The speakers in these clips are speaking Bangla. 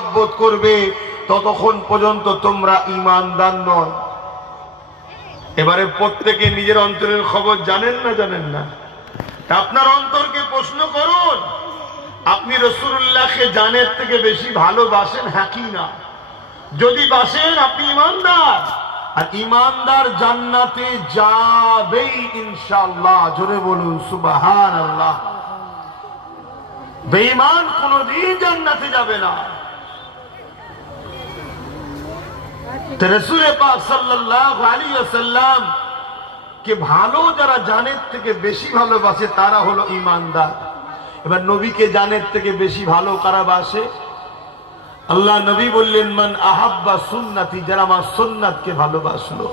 মহাব্বত করবে ততক্ষণ পর্যন্ত তোমরা ঈমানদার নয়। এবারে প্রত্যেকে নিজের অন্তরের খবর জানেন না? আপনার অন্তরকে প্রশ্ন করুন, আপনি রাসূলুল্লাহকে জানের থেকে বেশি ভালোবাসেন, হ্যাঁ কি না? যদি বাসেন আপনি ঈমানদার, আর ঈমানদার জান্নাতে যাবেই ইনশাআল্লাহ। জোরে বলুন সুবহানাল্লাহ। বেঈমান কোনদিন জান্নাতে যাবে না। রাসূল পাক সাল্লাল্লাহু আলাইহি ওয়াসাল্লাম কে ভালো যারা জানের থেকে বেশি ভালোবাসে তারা হলো ঈমানদার। এবার নবীকে জানের থেকে বেশি ভালো কারা বাসে? আল্লাহ নবী বললেন, মান আহাব্বা সুন্নতি, যারা আমার সুন্নাতকে ভালোবাসলো,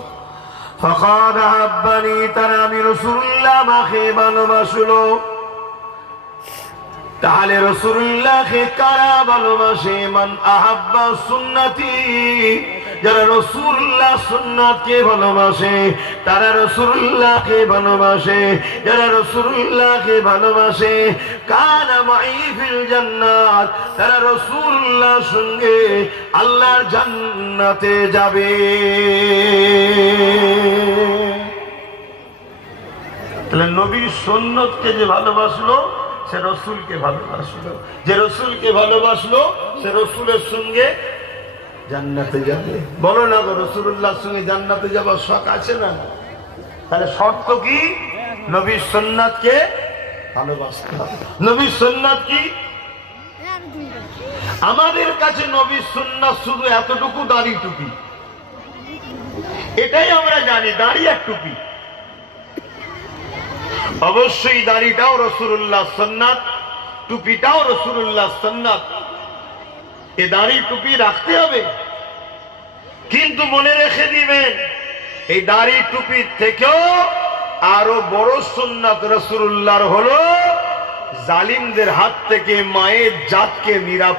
ফাকাদ আহাব্বানি, তারা আমি রাসূলুল্লাহ আমাকে ভালোবাসলো। তাহলে রাসূলুল্লাহকে কারা ভালোবাসে? মান আহাব্বা সুন্নতি, যারা রাসূলুল্লাহ সুন্নাতকে ভালোবাসে তারা রাসূলুল্লাহকে ভালোবাসে। যারা রাসূলুল্লাহকে ভালোবাসে কানা মাই ফিল জান্নাত, তারা রাসূলুল্লাহর সঙ্গে আল্লাহর জান্নাতে যাবে। তাহলে নবীর সুন্নতকে যে ভালোবাসলো সে রাসূলকে ভালোবাসলো, যে রাসূলকে ভালোবাসলো সে রাসূলের সঙ্গে জান্নাতে যাবে। বলো না গো, রাসূলুল্লাহর সঙ্গে জান্নাতে যাবার শখ আছে না? তাহলে শর্ত কি? নবীর সুন্নাতকে ভালোবাসতে হবে। নবীর সুন্নাত কি? আমাদের কাছে নবীর সুন্নাত শুধু এতটুকু, দাড়ি টুপি, এটাই আমরা জানি, দাড়ি আর টুপি। অবশ্যই দাড়িটাও রাসূলুল্লাহর সুন্নাত, টুপিটাও রাসূলুল্লাহর সুন্নাত। এ দাড়ি টুপি রাখতে হবে, কিন্তু মনে রেখে দিবেন এই দাড়ি টুপির থেকেও আরো বড় সুন্নাত রাসূলুল্লাহর হলো জালিমদের হাত থেকে মায়ের জাতকে নিরাপদ